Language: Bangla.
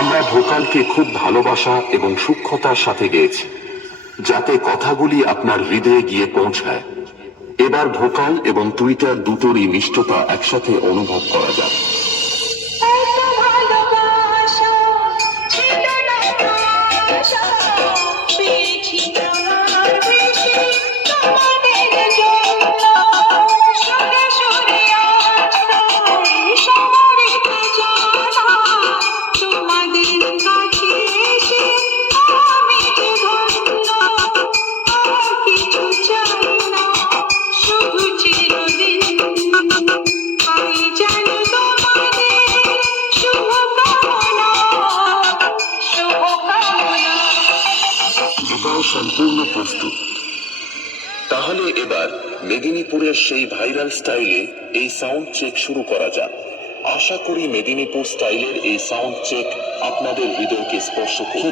আমরা ভোকালকে খুব ভালোবাসা এবং সূক্ষ্মতার সাথে গেয়েছি, যাতে কথাগুলি আপনার হৃদয়ে গিয়ে পৌঁছায়। এবার ভোকাল এবং টুইটার দুটোরই মিষ্টতা একসাথে অনুভব করা যাক। সম্পূর্ণ প্রস্তুত। তাহলে এবার মেদিনীপুরের সেই ভাইরাল স্টাইলে এই সাউন্ড চেক শুরু করা যাক। আশা করি মেদিনীপুর স্টাইলের এই সাউন্ড চেক আপনাদের হৃদয়কে স্পর্শ করবে।